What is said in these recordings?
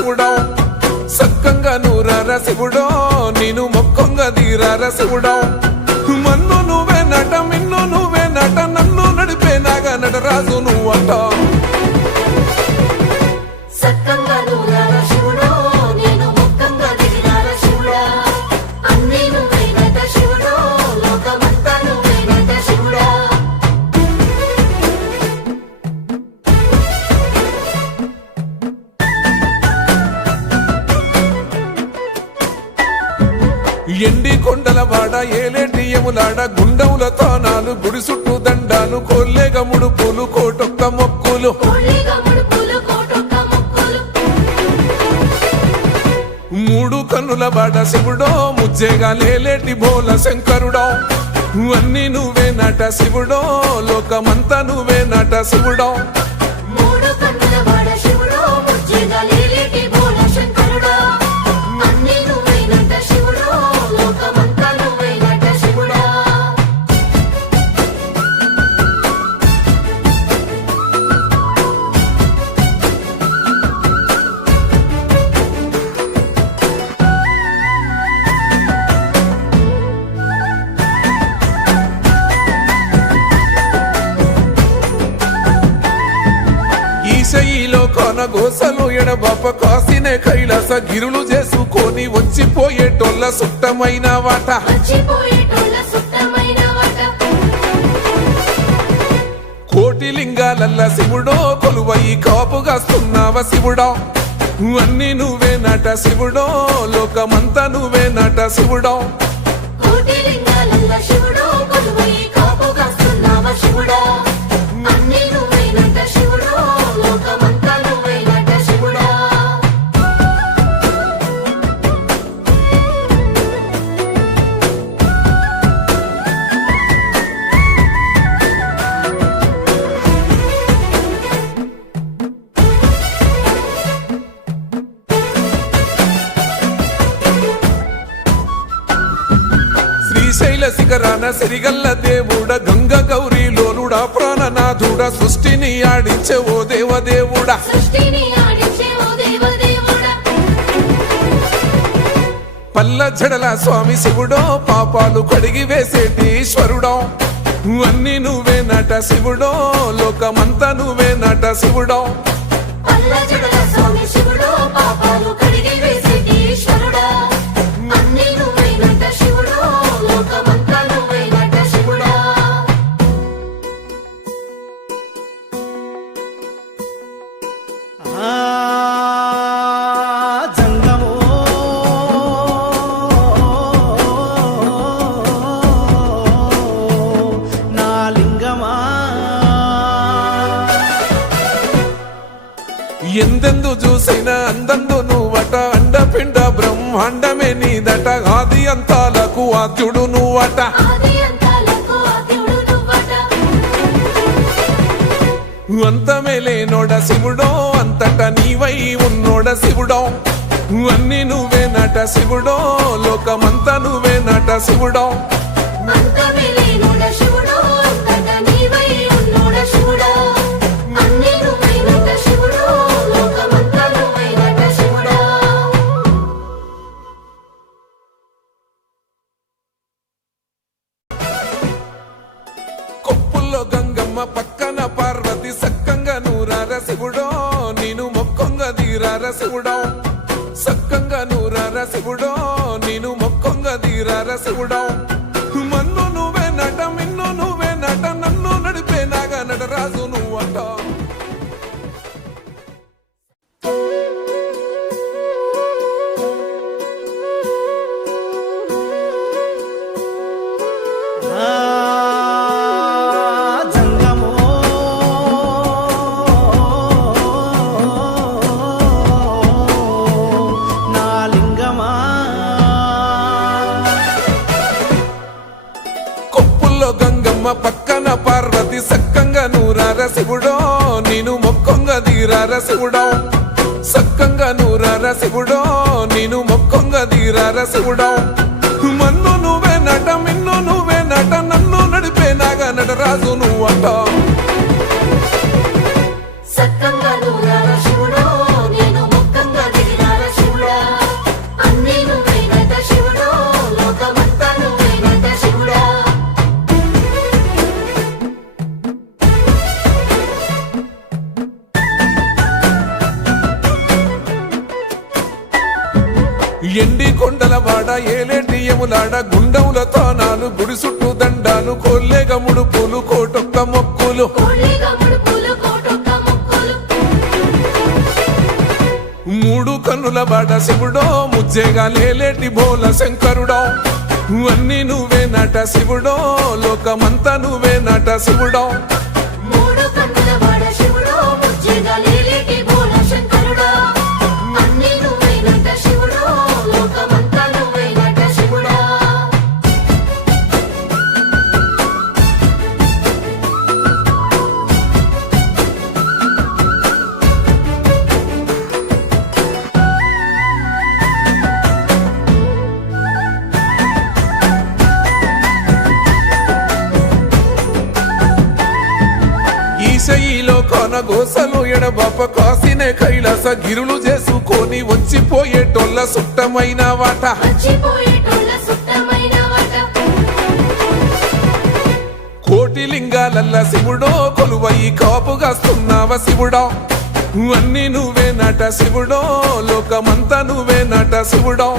శివుడో సక్కంగా నూరార శివుడో నేను మొక్కంగా దీరార శివుడో మన్ను నువ్వే నట మిన్ను నువ్వే నట నన్ను నడిపే నాగా నటరాజు నువ్వంట ఎండి కొండల వాడ ఏలేటి యములాడ గుండముల తానాలు గుడి చుట్టూ దండాలు కోల్లేగ ముడుపులు కోటొక్క మొక్కులు మూడు కన్నుల వాడ శివుడో ముజ్జేగా లేలేటి బోల శంకరుడో అన్ని నువ్వే నట శివుడో లోకమంతా నువ్వే నట శివుడో ఈశయిలో కొన గోసలు ఎడబాప కాసినే కైలాస గిరులు చేసుకొని వచ్చిపోయేటోళ్ళ సుట్టమైన వాట కోటి లింగాలల్ల శివుడో కొలువయి కాపుగాస్తున్నావ శివుడో అన్ని నువ్వే నట శివుడో లోకమంతా నువ్వే నట శివుడో శ్రీశైల శిఖరాన సిరిగల్ల దేవుడ గంగ గౌరీ లోలుడా ప్రాణనాథుడ సృష్టిని ఆడించే ఓ దేవదేవుడా పల్ల జడల స్వామి శివుడో పాపాలు కడిగి వేసేటి ఈశ్వరుడో అన్ని నువ్వే నట శివుడో లోకమంతా నువ్వే నట శివుడో ఎందెందు చూసైనా అందందు నువ్వట అండపిండ బ్రహ్మాండమే నీదట ఆది అంతాలకు ఆద్యుడు నువ్వట అంతమే లేనోడ శివుడో అంతట నీవై ఉన్నోడ శివుడో అన్ని నువ్వే నట శివుడో లోకమంతా నువ్వే నట శివుడో గంగమ్మ పక్కన పార్వతి సక్కంగా నూరార శివుడో నేను మొక్కంగా దీరార శివుడో సక్కంగా నూరార శివుడో నేను మొక్కంగా దీరార శివుడో మన్ను నువ్వే నట మిన్ను నువ్వే నట నన్ను నడిపే నాగా నటరాజు నువ్వంట గంగమ్మ పక్కన పార్వతి సక్కంగా నూరార శివుడో నేను మొక్కంగా దీరార శివుడో సక్కంగా నూరార శివుడో నేను మొక్కంగా దీరార శివుడో మన్ను నువ్వే నట మిన్ను నువ్వే నట నన్ను నడిపే నాగా నటరాజు నువ్వంట సక్కంగా నూరార శివుడో నేను మొక్కంగా దీరార ఎండి కొండల వాడ ఏలేటి యములాడ గుండములతో నాలు గుడి చుట్టూ దండాలు కోల్లేగ ముడుపులు కోటొక్క మొక్కులు మూడు కన్నుల బాట శివుడో ముజ్జేగా లేలేటి బోల శంకరుడో అన్ని నువ్వే నట శివుడో లోకమంతా నువ్వే నట శివుడో ఈశయిలో కొనగోసలు ఎడబాప కాసినే కైలాస గిరులు చేసుకొని వచ్చిపోయేటోళ్ళ సుట్టమైన వాట కోటి లింగాలల్ల శివుడో కొలువయి కాపుగాస్తున్నావ శివుడో అన్ని నువ్వే నట శివుడో లోకమంతా నువ్వే నట శివుడో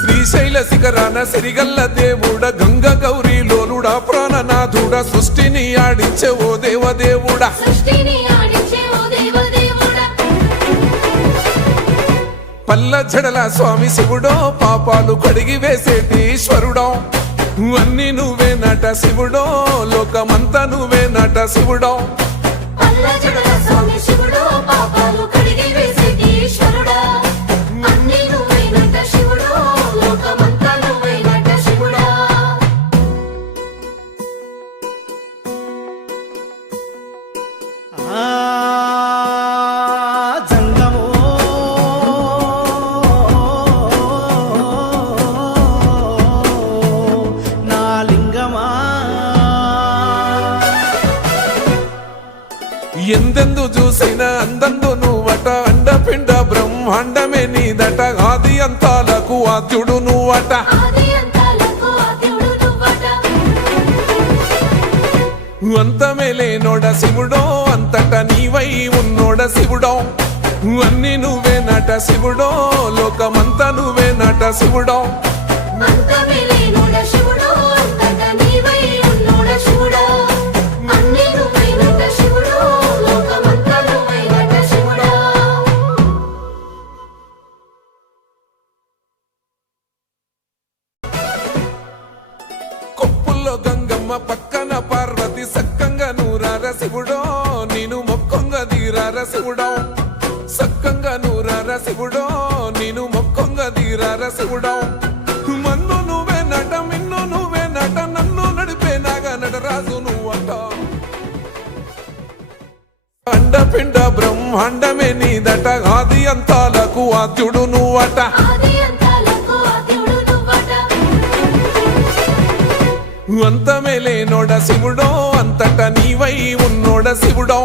శ్రీశైల శిఖరాన సిరిగల్ల దేవుడ గంగ గౌరీ లోలుడా ప్రాణనాథుడ సృష్టిని ఆడించే ఓ దేవదేవుడా పల్ల జడల స్వామి శివుడో పాపాలు కడిగి వేసేటి ఈశ్వరుడో అన్ని నువ్వే నట శివుడో లోకమంతా నువ్వే నట శివుడో ఎందెందు చూసిన అందందు నువ్వట అండపిండ బ్రహ్మాండమే నీదట ఆది అంతాలకు ఆద్యుడు నువ్వట అంతమే లేనోడ శివుడో అంతట నీవై ఉన్నోడ శివుడో అన్ని నువ్వే నట శివుడో లోకమంతా నువ్వే నట శివుడో కొప్పుల్లో గంగమ్మ పక్కన పార్వతి సక్కంగా నూరార శివుడో నేను మొక్కంగా తీరార శివుడో సక్కంగా నూరార శివుడో నేను మొక్కంగా తీరార శివుడో మన్ను నువ్వే నట మిన్ను నువ్వే నట నన్ను నడిపే నాగా నటరాజు నువ్వట అండపిండ బ్రహ్మాండమే నీదట ఆది అంతాలకు ఆద్యుడు నువ్వట అంతమే లేనోడ శివుడో అంతట నీవై ఉన్నోడ శివుడో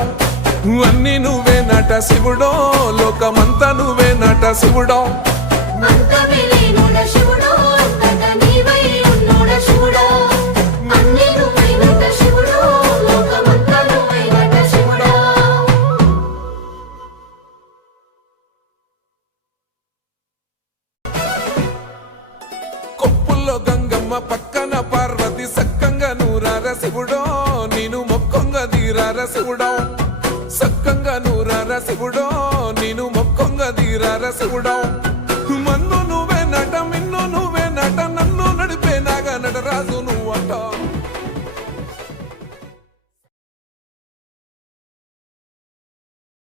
అన్ని నువ్వే నట శివుడో లోకమంతా నువ్వే నట శివుడో కొప్పుల్లో గంగమ్మ పక్కన పార్వతి సక్కంగా నూరార శివుడో నేను మొక్కంగా తీరార శివుడో సక్కంగా నూరార శివుడో నేను మొక్కంగా తీరార శివుడో మన్ను నువ్వే నట మిన్ను నువ్వే నట నన్ను నడిపే నాగా నటరాజు నువ్వట